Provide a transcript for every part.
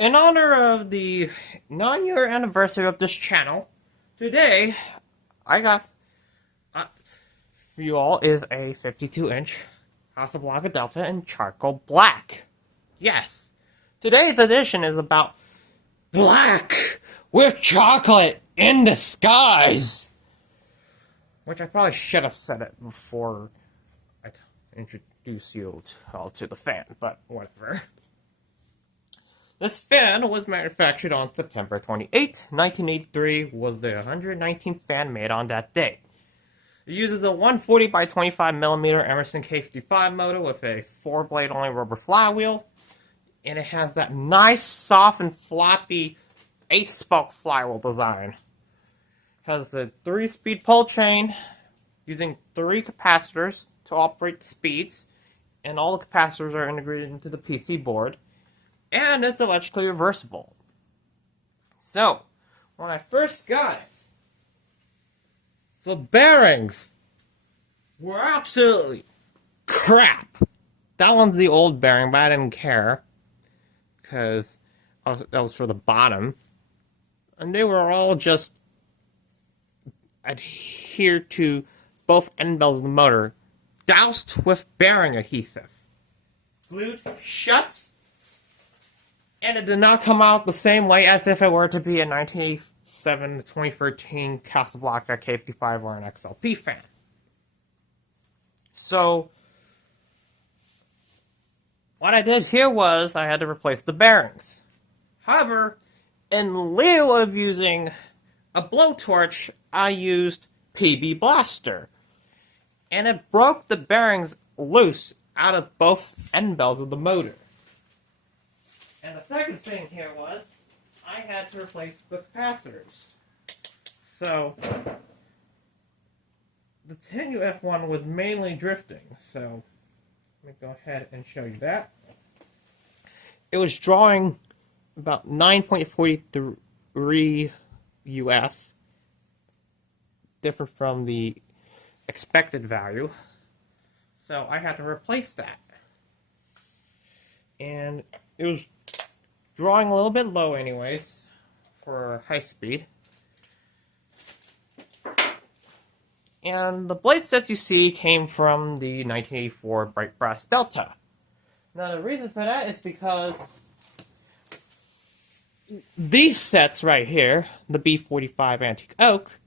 In honor of the 9-year anniversary of this channel, today I got for you all is a 52-inch Casablanca Delta in charcoal black. Yes, today's edition is about black with chocolate in the skies. Which I probably should have said it before I introduced you all to the fan, but whatever. This fan was manufactured on September 28, 1983, was the 119th fan made on that day. It uses a 140 by 25 millimeter Emerson K55 motor with a 4-blade only rubber flywheel, and it has that nice, soft, and floppy 8-spoke flywheel design. It has a 3-speed pull chain using 3 capacitors to operate the speeds, and all the capacitors are integrated into the PC board. And it's electrically reversible. So, when I first got it, the bearings were absolutely crap. That one's the old bearing, but I didn't care, because that was for the bottom. And they were all just adhered to both end belts of the motor, doused with bearing adhesive, glued shut. And it did not come out the same way as if it were to be a 1987 to 2013 Casablanca K55 or an XLP fan. So, what I did here was I had to replace the bearings. However, in lieu of using a blowtorch, I used PB Blaster. And it broke the bearings loose out of both end belts of the motor. And the second thing here was, I had to replace the capacitors. So, the 10UF1 was mainly drifting, so let me go ahead and show you that. It was drawing about 9.43 UF, different from the expected value, so I had to replace that. And it was drawing a little bit low anyways for high speed. And the blade sets you see came from the 1984 Bright Brass Delta. Now the reason for that is because these sets right here, the B45 Antique Oak,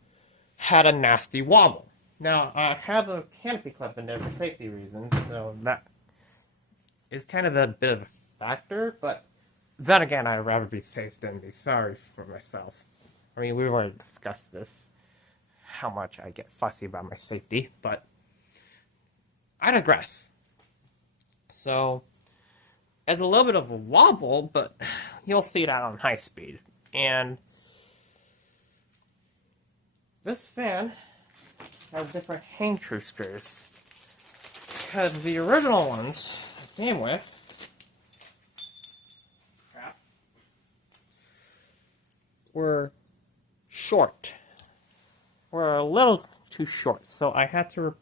had a nasty wobble. Now I have a canopy clip in there for safety reasons, so that is kind of a bit of a factor, but then again, I'd rather be safe than be sorry for myself. I mean, we've already discussed this, how much I get fussy about my safety, but I digress. So, it's a little bit of a wobble, but you'll see that on high speed. And this fan has different Hang-Tru screws, because the original ones I came with were short. Were a little too short, so I had to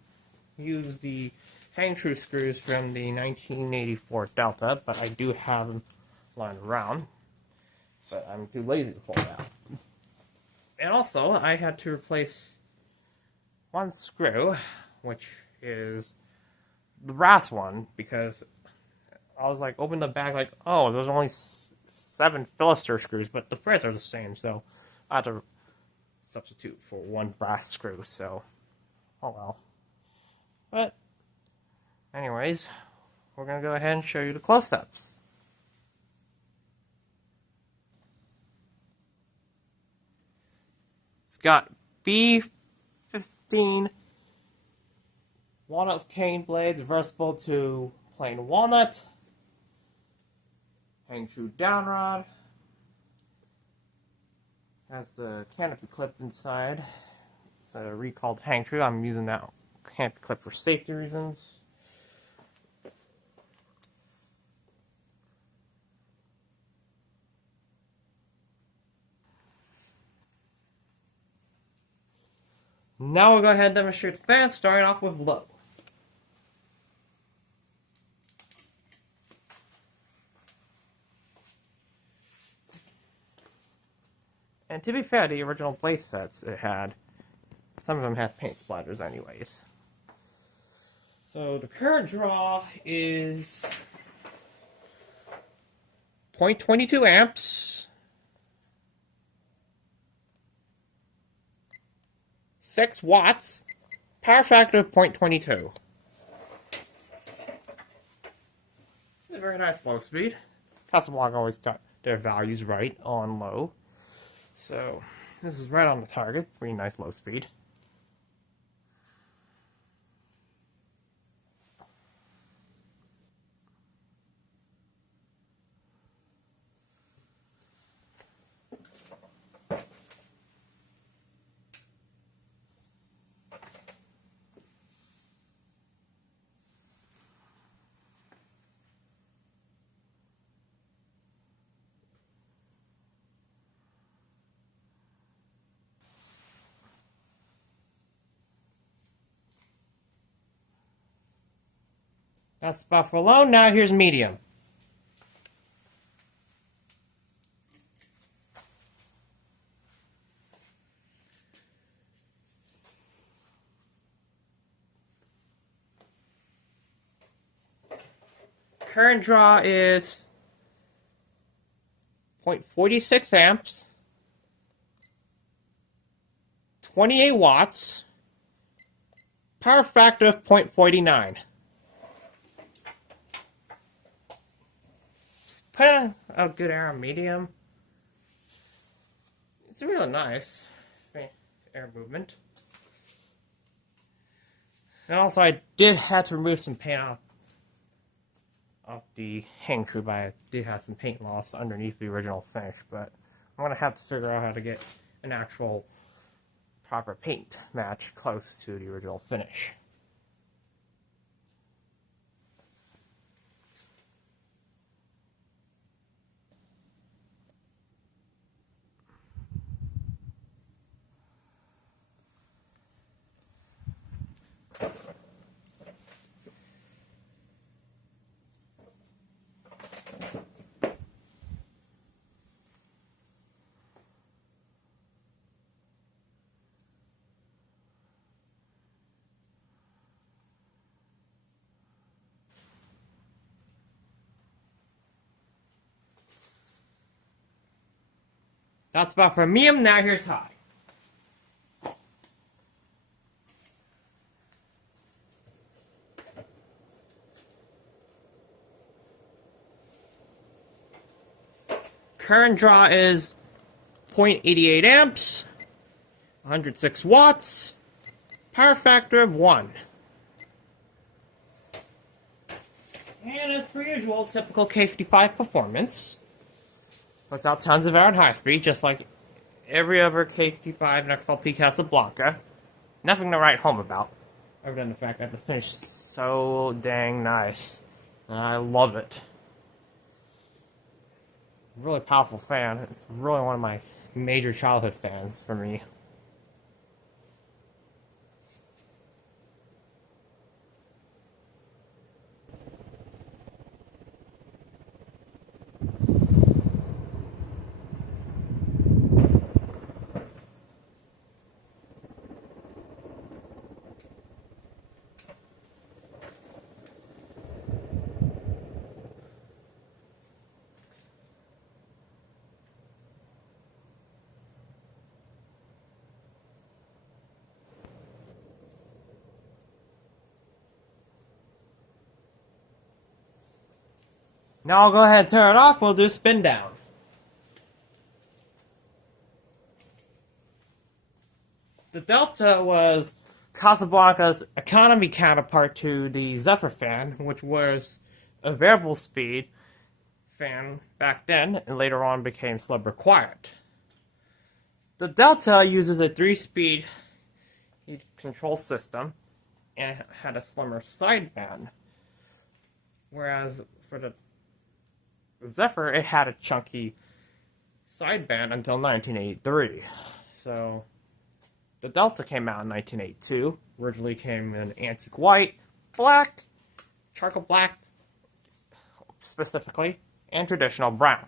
use the Hang-Tru screws from the 1984 Delta, but I do have them lying around, but I'm too lazy to pull it out. And also, I had to replace one screw, which is the brass one, because I was like, open the bag, like, oh, there's only 7 Philister screws, but the threads are the same, so I had to substitute for one brass screw, so, oh well. But, anyways, we're going to go ahead and show you the close-ups. It's got B15 Walnut cane blades, reversible to plain walnut. Hang-Tru downrod. Has the canopy clip inside. It's a recalled Hang-Tru. I'm using that canopy clip for safety reasons. Now we'll go ahead and demonstrate the fan, starting off with low. And to be fair, the original play sets it had, some of them had paint splatters anyways. So the current draw is 0.22 amps, 6 watts, power factor of 0.22. It's a very nice low speed. Casablanca always got their values right on low. So this is right on the target, pretty nice low speed. That's about for low. Now here's medium. Current draw is 0.46 amps, 28 watts, power factor of 0.49. Just put a good air on medium. It's really nice air movement. And also I did have to remove some paint off the Hang-Tru, but I did have some paint loss underneath the original finish, but I'm going to have to figure out how to get an actual proper paint match close to the original finish. That's about for medium. Now here's high. Current draw is 0.88 amps, 106 watts, power factor of 1. And as per usual, typical K55 performance. Puts out tons of air at high speed, just like every other K55 and XLP Casablanca. Nothing to write home about, other than the fact that the finish is so dang nice. And I love it. Really powerful fan. It's really one of my major childhood fans for me. Now I'll go ahead and turn it off. We'll do spin down. The Delta was Casablanca's economy counterpart to the Zephyr fan, which was a variable speed fan back then, and later on became slub required. The Delta uses a 3-speed heat control system and had a slimmer sideband, whereas for the Zephyr, it had a chunky sideband until 1983. So the Delta came out in 1982. Originally came in antique white, black, charcoal black specifically, and traditional brown.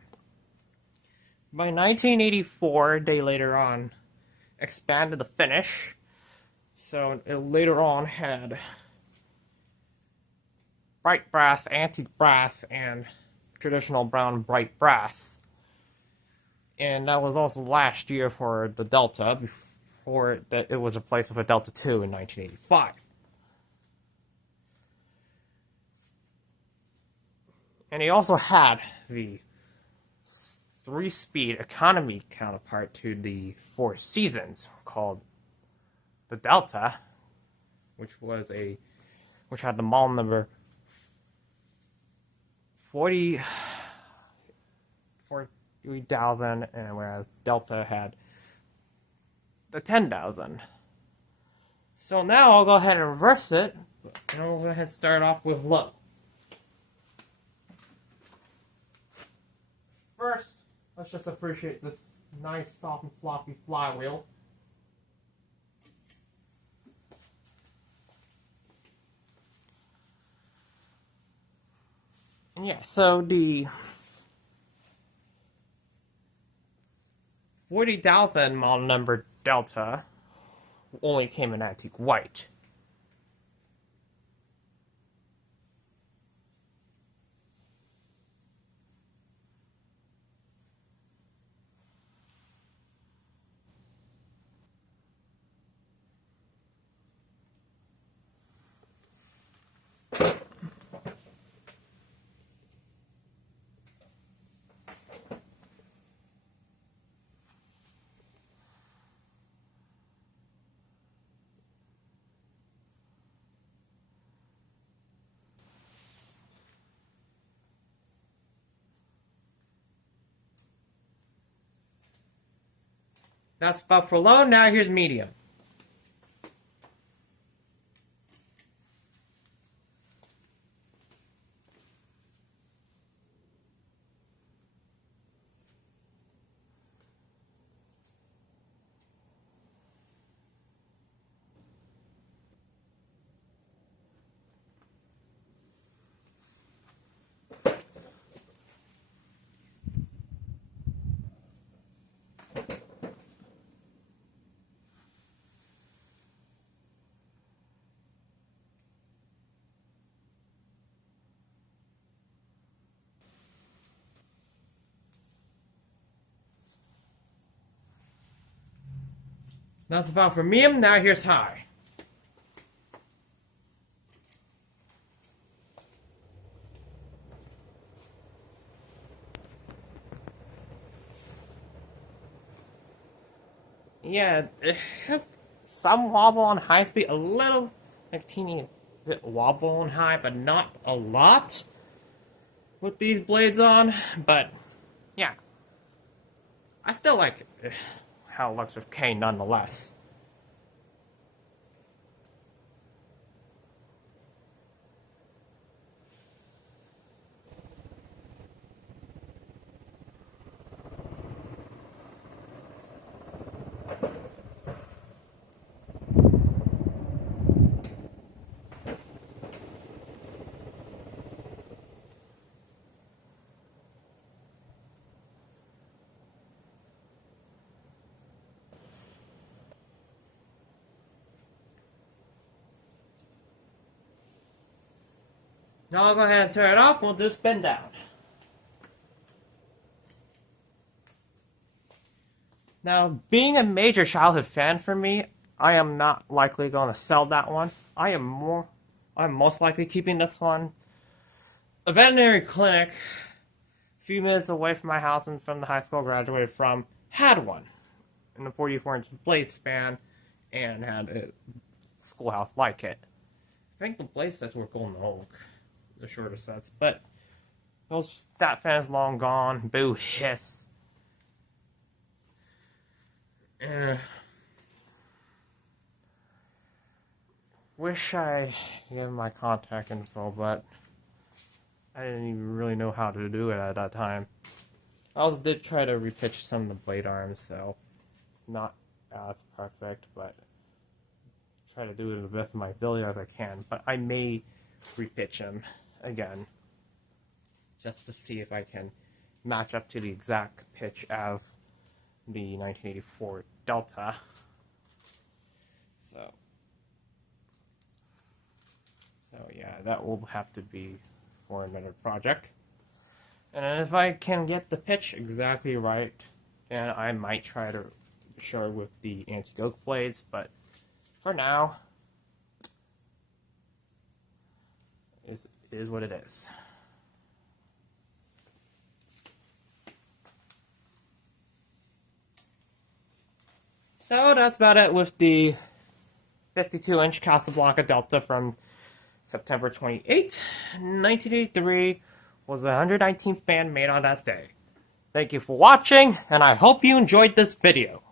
By 1984, they later on expanded the finish, so it later on had bright brass, antique brass, and traditional brown bright brass. And that was also last year for the Delta, before that it was replaced with a Delta 2 in 1985. And he also had the 3-speed economy counterpart to the Four Seasons called the Delta, which had the model number 40,000, and whereas Delta had the 10,000. So now I'll go ahead and reverse it, and I'll go ahead and start off with low. First, let's just appreciate this nice, soft, and floppy flywheel. And yeah, so the 40,000 model number Delta only came in antique white. That's about for low, now here's medium. That's about for medium, now here's high. Yeah, it has some wobble on high speed, a little, like teeny bit wobble on high, but not a lot with these blades on. But yeah, I still like how it looks with K nonetheless. Now I'll go ahead and turn it off, we'll do spin down. Now, being a major childhood fan for me, I am not likely going to sell that one. I'm most likely keeping this one. A veterinary clinic, a few minutes away from my house and from the high school I graduated from, had one in the 44-inch blade span and had a schoolhouse like it. I think the blade sets were golden oak, the shorter sets, but that fan is long gone. Boo hiss. Wish I gave my contact info, but I didn't even really know how to do it at that time. I also did try to repitch some of the blade arms, so not as perfect, but try to do it to the best of my ability as I can. But I may repitch them again, just to see if I can match up to the exact pitch as the 1984 Delta. So yeah, that will have to be for another project. And if I can get the pitch exactly right, then I might try to show it with the antique oak blades, but for now, it is what it is. So that's about it with the 52-inch Casablanca Delta from September 28, 1983, was the 119th fan made on that day. Thank you for watching, and I hope you enjoyed this video.